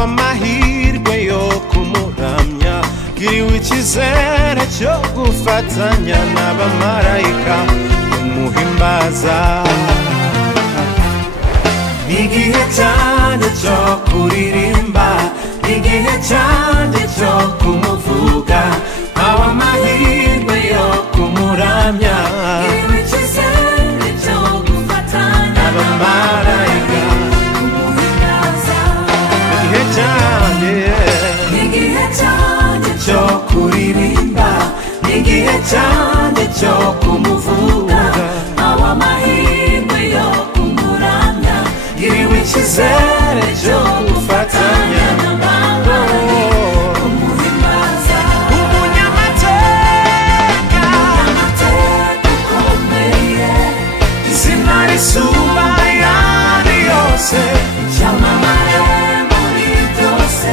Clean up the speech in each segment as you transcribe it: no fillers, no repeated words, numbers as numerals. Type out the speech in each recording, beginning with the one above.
mpawe amahirwe yo kumuramya giriwe icyizere cyo gufatanya n'abamarayika umuhimbaza igihe cyane cyo kuririmba igihe cyane cyo kumuvuga mpawe amahirwe yo kumuramya giriwe icyizere cyo gufatanya n'abamarayika cyo kuririmba igihe cyane cyo kumuvuga mpawe amahirwe yo kumuramya giriwe icyizere cyo gufatanya umuhimbaza umunyamateka ukomeye izina risumba ayandi yose cyamamare muri byose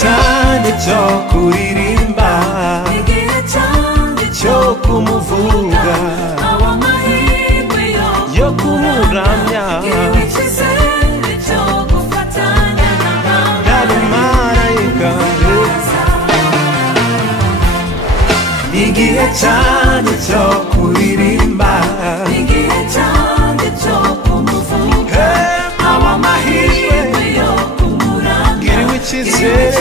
cyane cyo kuririmba igihe cyane cyo kumuvuga mpawe amahirwe yo kumuramya icyizere cyo gufatanya n'abamarayika igihe cyane cyo kuririmba igihe cyane cyo kumuvuga mpawe amahirwe yo kumuramya giriwe icyizere